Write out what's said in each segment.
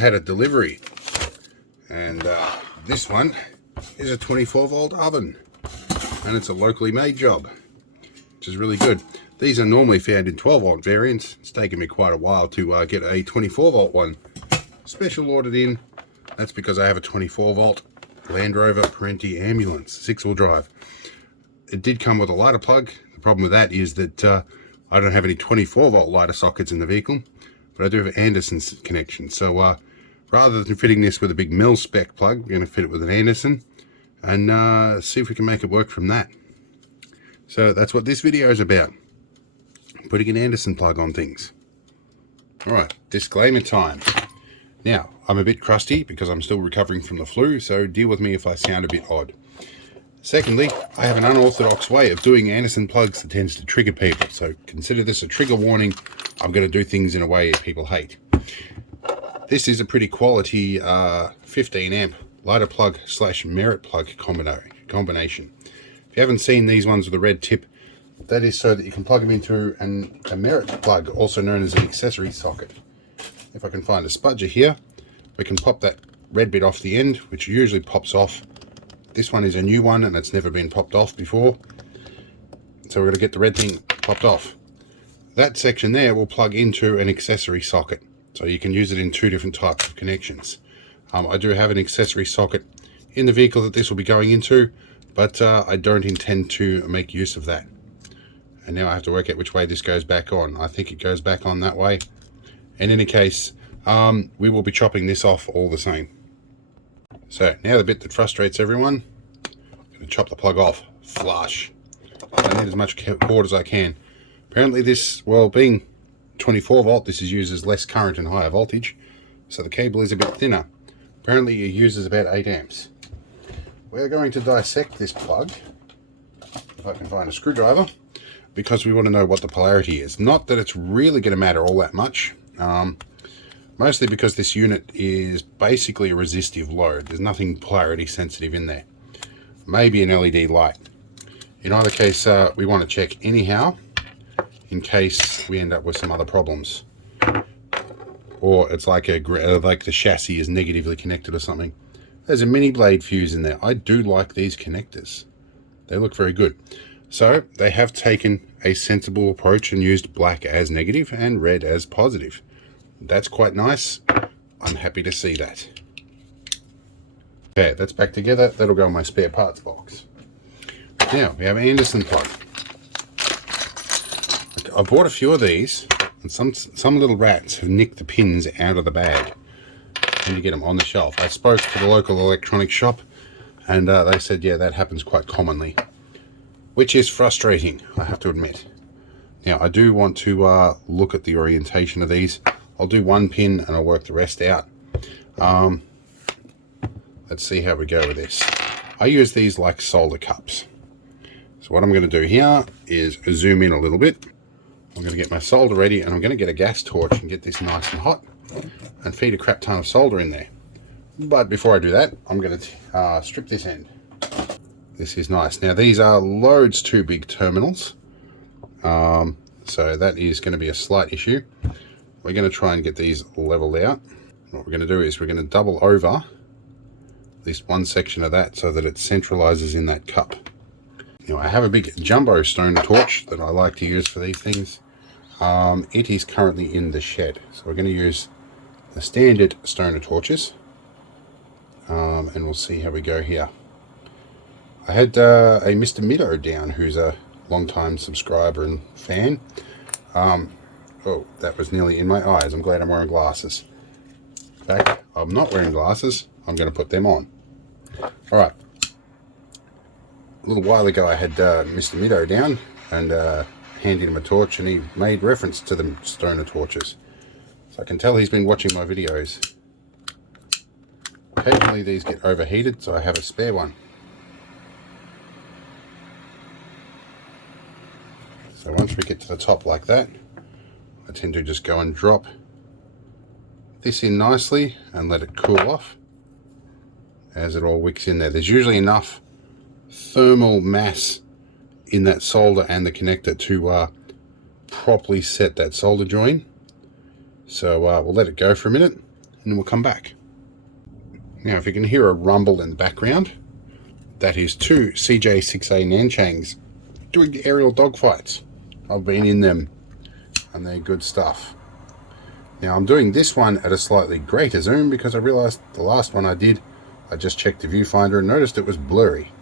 had a delivery, and this one is a 24-volt oven, and it's a locally made job, which is really good. These are normally found in 12-volt variants. It's taken me quite a while to get a 24-volt one special ordered in. That's because I have a 24-volt Land Rover Parenti ambulance, 6-wheel drive. It did come with a lighter plug. The problem with that is that I don't have any 24-volt lighter sockets in the vehicle, but I do have Anderson's connection. So rather than fitting this with a big mil spec plug, we're going to fit it with an Anderson and see if we can make it work from that. So that's what this video is about, putting an Anderson plug on things. Alright, disclaimer time. Now, I'm a bit crusty because I'm still recovering from the flu, so deal with me if I sound a bit odd. Secondly, I have an unorthodox way of doing Anderson plugs that tends to trigger people, so consider this a trigger warning. I'm going to do things in a way people hate. This is a pretty quality 15 amp lighter plug / merit plug combination. If you haven't seen these ones with a red tip, that is so that you can plug them into a merit plug, also known as an accessory socket. If I can find a spudger here, we can pop that red bit off the end, which usually pops off. This one is a new one and it's never been popped off before, so we're going to get the red thing popped off. That section there will plug into an accessory socket, so you can use it in 2 different types of connections. I do have an accessory socket in the vehicle that this will be going into, but I don't intend to make use of that. And now I have to work out which way this goes back on. I think it goes back on that way. In any case, we will be chopping this off all the same. So now the bit that frustrates everyone, I'm going to chop the plug off flush. I need as much cord as I can. Apparently this, well, being 24 volt, this is used as less current and higher voltage, so the cable is a bit thinner. Apparently it uses about 8 amps. We're going to dissect this plug, if I can find a screwdriver, because we want to know what the polarity is. Not that it's really going to matter all that much, mostly because this unit is basically a resistive load. There's nothing polarity sensitive in there. Maybe an LED light. In either case, we want to check anyhow, in case we end up with some other problems. Or it's like the chassis is negatively connected or something. There's a mini blade fuse in there. I do like these connectors. They look very good. So they have taken a sensible approach and used black as negative and red as positive. That's quite nice. I'm happy to see that. Okay, that's back together. That'll go in my spare parts box. Now we have an Anderson plug. I bought a few of these, and some little rats have nicked the pins out of the bag. And you get them on the shelf. I spoke to the local electronics shop, and they said, yeah, that happens quite commonly, which is frustrating, I have to admit. Now, I do want to look at the orientation of these. I'll do one pin and I'll work the rest out. Let's see how we go with this. I use these like solder cups. So what I'm going to do here is zoom in a little bit. I'm going to get my solder ready, and I'm going to get a gas torch and get this nice and hot and feed a crap ton of solder in there. But before I do that, I'm going to strip this end. This is nice. Now these are loads too big terminals, so that is going to be a slight issue. We're going to try and get these leveled out. What we're going to do is we're going to double over at least one section of that so that it centralizes in that cup. Now I have a big jumbo stoner torch that I like to use for these things. It is currently in the shed, so we're going to use the standard stoner torches, and we'll see how we go here. I had a Mr. Middo down, who's a long-time subscriber and fan. Oh, that was nearly in my eyes. I'm glad I'm wearing glasses. In fact, I'm not wearing glasses. I'm going to put them on. Alright. A little while ago I had Mr. Middo down and handed him a torch, and he made reference to the stoner torches. So I can tell he's been watching my videos. Occasionally these get overheated, so I have a spare one. So once we get to the top like that, I tend to just go and drop this in nicely and let it cool off as it all wicks in there. There's usually enough thermal mass in that solder and the connector to properly set that solder join. So we'll let it go for a minute, and then we'll come back. Now, if you can hear a rumble in the background, that is 2 CJ6A Nanchangs doing aerial dogfights. I've been in them, and they're good stuff. Now, I'm doing this one at a slightly greater zoom because I realized the last one I did, I just checked the viewfinder and noticed it was blurry.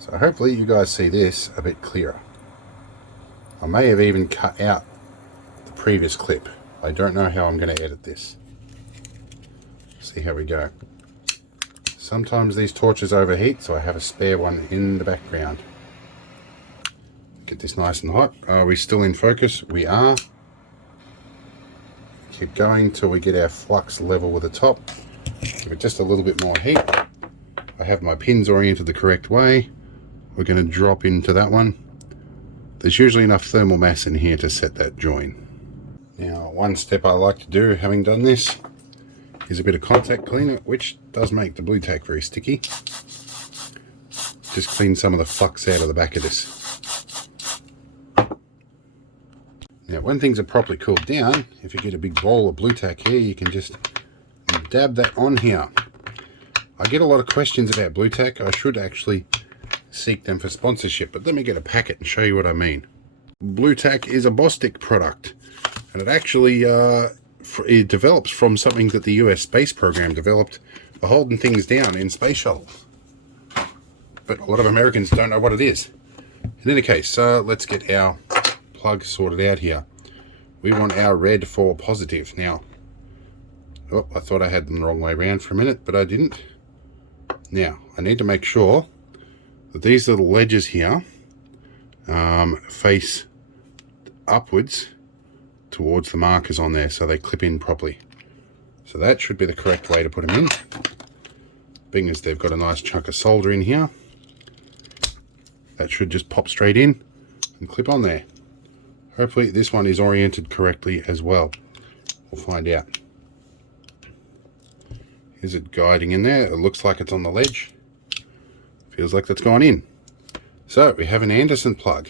So hopefully you guys see this a bit clearer. I may have even cut out the previous clip. I don't know how I'm going to edit this. See how we go. Sometimes these torches overheat, so I have a spare one in the background. Get this nice and hot. Are we still in focus? We are. Keep going till we get our flux level with the top. Give it just a little bit more heat. I have my pins oriented the correct way. We're going to drop into that one. There's usually enough thermal mass in here to set that join. Now, one step I like to do, having done this, is a bit of contact cleaner, which does make the blue tack very sticky. Just clean some of the flux out of the back of this. Now, when things are properly cooled down, if you get a big bowl of blue tack here, you can just dab that on here. I get a lot of questions about blue tack. I should actually seek them for sponsorship, but let me get a packet and show you what I mean. Blue tack is a Bostik product, and it actually it develops from something that the US space program developed for holding things down in space shuttles. But a lot of Americans don't know what it is. In any case, let's get our plug sorted out here. We want our red for positive. Now, oh, I thought I had them the wrong way around for a minute, but I didn't. Now, I need to make sure that these little ledges here face upwards towards the markers on there so they clip in properly. So that should be the correct way to put them in, being as they've got a nice chunk of solder in here. That should just pop straight in and clip on there. Hopefully this one is oriented correctly as well. We'll find out. Is it guiding in there? It looks like it's on the ledge. Feels like that's gone in. So we have an Anderson plug.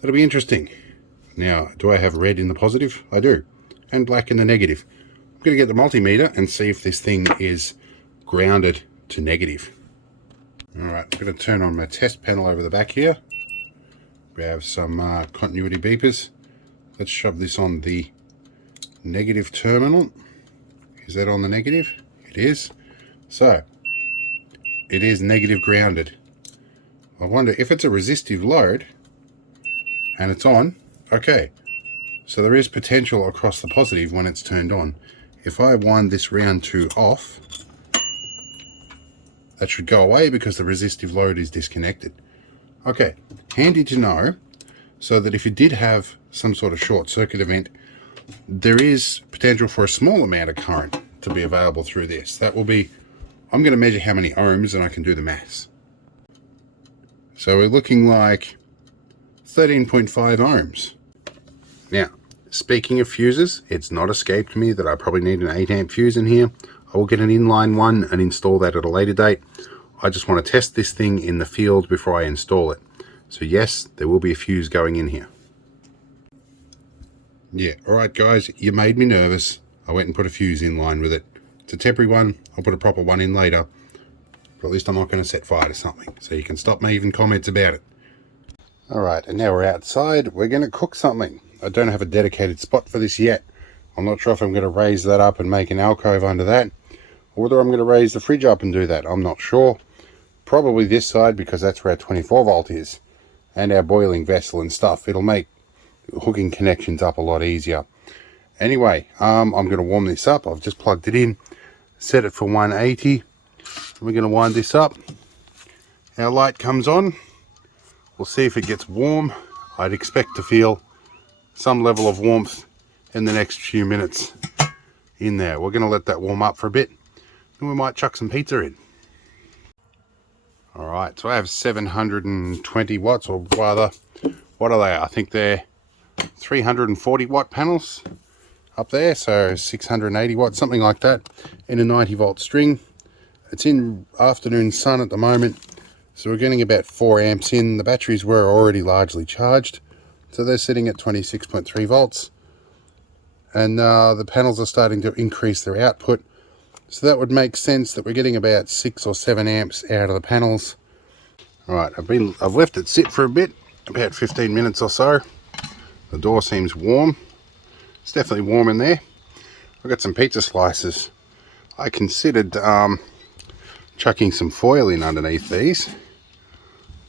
That'll be interesting. Now, do I have red in the positive? I do. And black in the negative. I'm going to get the multimeter and see if this thing is grounded to negative. Alright, I'm going to turn on my test panel over the back here. We have some continuity beepers. Let's shove this on the negative terminal. Is that on the negative? It is. So, it is negative grounded. I wonder if it's a resistive load and it's on. Okay, so there is potential across the positive when it's turned on. If I wind this round to off, that should go away because the resistive load is disconnected. Okay, handy to know, so that if you did have some sort of short circuit event, there is potential for a small amount of current to be available through this. That will be, I'm going to measure how many ohms and I can do the maths. So we're looking like 13.5 ohms. Now, speaking of fuses, it's not escaped me that I probably need an 8 amp fuse in here. I will get an inline one and install that at a later date. I just want to test this thing in the field before I install it. So yes, there will be a fuse going in here. Yeah, alright guys, you made me nervous. I went and put a fuse in line with it. It's a temporary one. I'll put a proper one in later. But at least I'm not going to set fire to something. So you can stop making comments about it. Alright, and now we're outside. We're going to cook something. I don't have a dedicated spot for this yet. I'm not sure if I'm going to raise that up and make an alcove under that, or whether I'm going to raise the fridge up and do that. I'm not sure. Probably this side because that's where our 24 volt is. And our boiling vessel and stuff. It'll make hooking connections up a lot easier. Anyway, I'm going to warm this up. I've just plugged it in. Set it for 180. We're going to wind this up. Our light comes on. We'll see if it gets warm. I'd expect to feel some level of warmth in the next few minutes in there. We're going to let that warm up for a bit, and we might chuck some pizza in. Alright, so I have 720 watts, or rather, what are they? I think they're 340 watt panels up there, so 680 watts, something like that, in a 90 volt string. It's in afternoon sun at the moment, so we're getting about 4 amps in. The batteries were already largely charged, so they're sitting at 26.3 volts. and the panels are starting to increase their output. So that would make sense that we're getting about 6 or 7 amps out of the panels. All right, I've left it sit for a bit, about 15 minutes or so. The door seems warm. It's definitely warm in there. I've got some pizza slices. I considered chucking some foil in underneath these,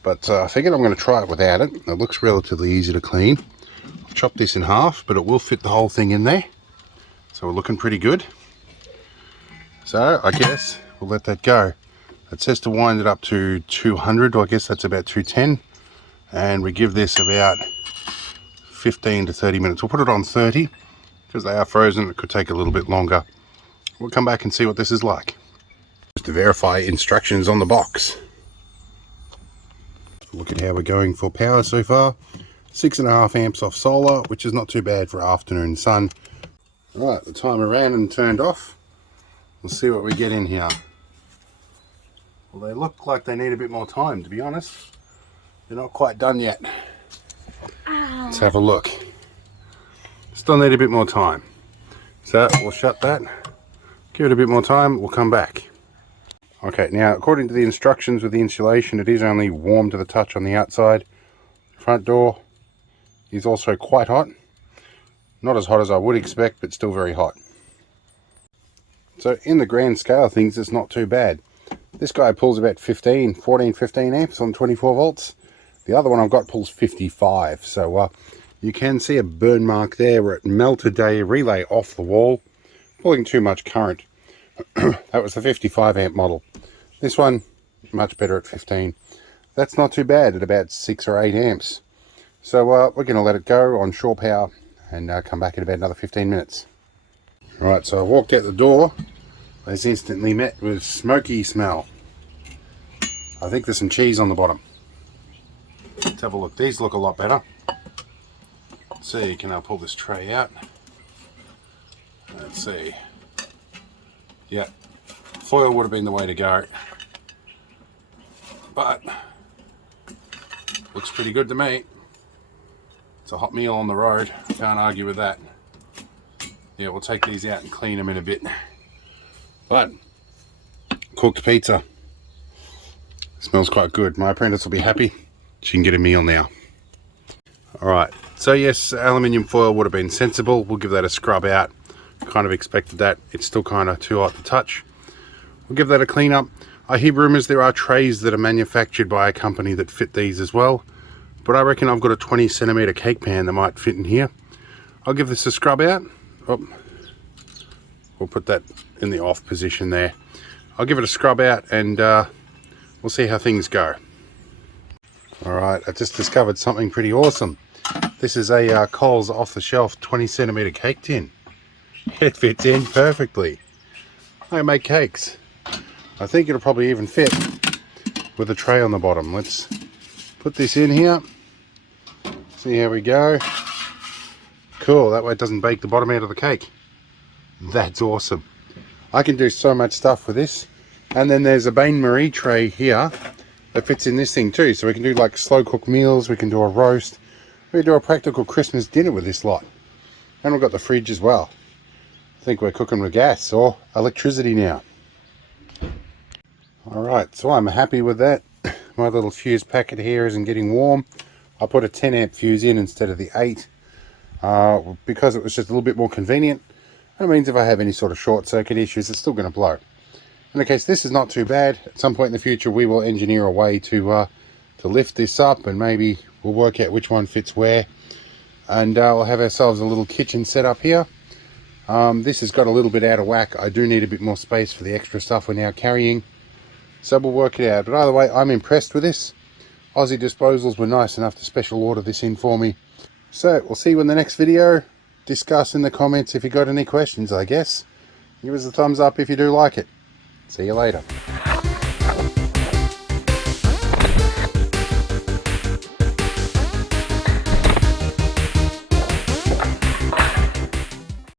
but I figured I'm going to try it without it. It looks relatively easy to clean. I've chopped this in half, but it will fit the whole thing in there. So we're looking pretty good. So I guess we'll let that go. It says to wind it up to 200, or I guess that's about 210. And we give this about 15 to 30 minutes. We'll put it on 30 because they are frozen. It could take a little bit longer. We'll come back and see what this is like. Just to verify instructions on the box. Look at how we're going for power so far. 6.5 amps off solar, which is not too bad for afternoon sun. Right, the timer ran and turned off. We'll see what we get in here. Well, they look like they need a bit more time, to be honest. They're not quite done yet. Let's have a look. Still need a bit more time. So we'll shut that, give it a bit more time, we'll come back. Okay, now according to the instructions with the insulation, it is only warm to the touch on the outside. Front door is also quite hot. Not as hot as I would expect, but still very hot. So in the grand scale of things, it's not too bad. This guy pulls about 14, 15 amps on 24 volts. The other one I've got pulls 55. So you can see a burn mark there where it melted a relay off the wall, pulling too much current. That was the 55 amp model. This one, much better at 15. That's not too bad at about 6 or 8 amps. So we're going to let it go on shore power and come back in about another 15 minutes. Right, so I walked out the door. I was instantly met with smoky smell. I think there's some cheese on the bottom. Let's have a look. These look a lot better. Let's see, can I pull this tray out? Let's see. Yeah, foil would have been the way to go. But looks pretty good to me. It's a hot meal on the road. Can't argue with that. Yeah, we'll take these out and clean them in a bit. But cooked pizza smells quite good. My apprentice will be happy. She can get a meal now. Alright, so yes, aluminium foil would have been sensible. We'll give that a scrub out. Kind of expected that. It's still kind of too hot to touch. We'll give that a clean up. I hear rumours there are trays that are manufactured by a company that fit these as well, but I reckon I've got a 20 centimetre cake pan that might fit in here. I'll give this a scrub out. Oh, we'll put that in the off position there. I'll give it a scrub out and we'll see how things go. Alright, I just discovered something pretty awesome. This is a Coles off-the-shelf 20 centimetre cake tin. It fits in perfectly. I make cakes. I think it'll probably even fit with a tray on the bottom. Let's put this in here. See how we go. Cool, that way it doesn't bake the bottom out of the cake. That's awesome. I can do so much stuff with this. And then there's a bain-marie tray here that fits in this thing too. So we can do like slow cooked meals, we can do a roast, we can do a practical Christmas dinner with this lot. And we've got the fridge as well. I think we're cooking with gas or electricity now. Alright, so I'm happy with that. My little fuse packet here isn't getting warm. I put a 10 amp fuse in instead of the 8 because it was just a little bit more convenient. And it means if I have any sort of short circuit issues, it's still going to blow. In any case, this is not too bad. At some point in the future, we will engineer a way to lift this up, and maybe we'll work out which one fits where. And we'll have ourselves a little kitchen set up here. This has got a little bit out of whack. I do need a bit more space for the extra stuff we're now carrying. So we'll work it out. But either way, I'm impressed with this. Aussie Disposals were nice enough to special order this in for me. So we'll see you in the next video. Discuss in the comments if you got any questions, I guess. Give us a thumbs up if you do like it. See you later.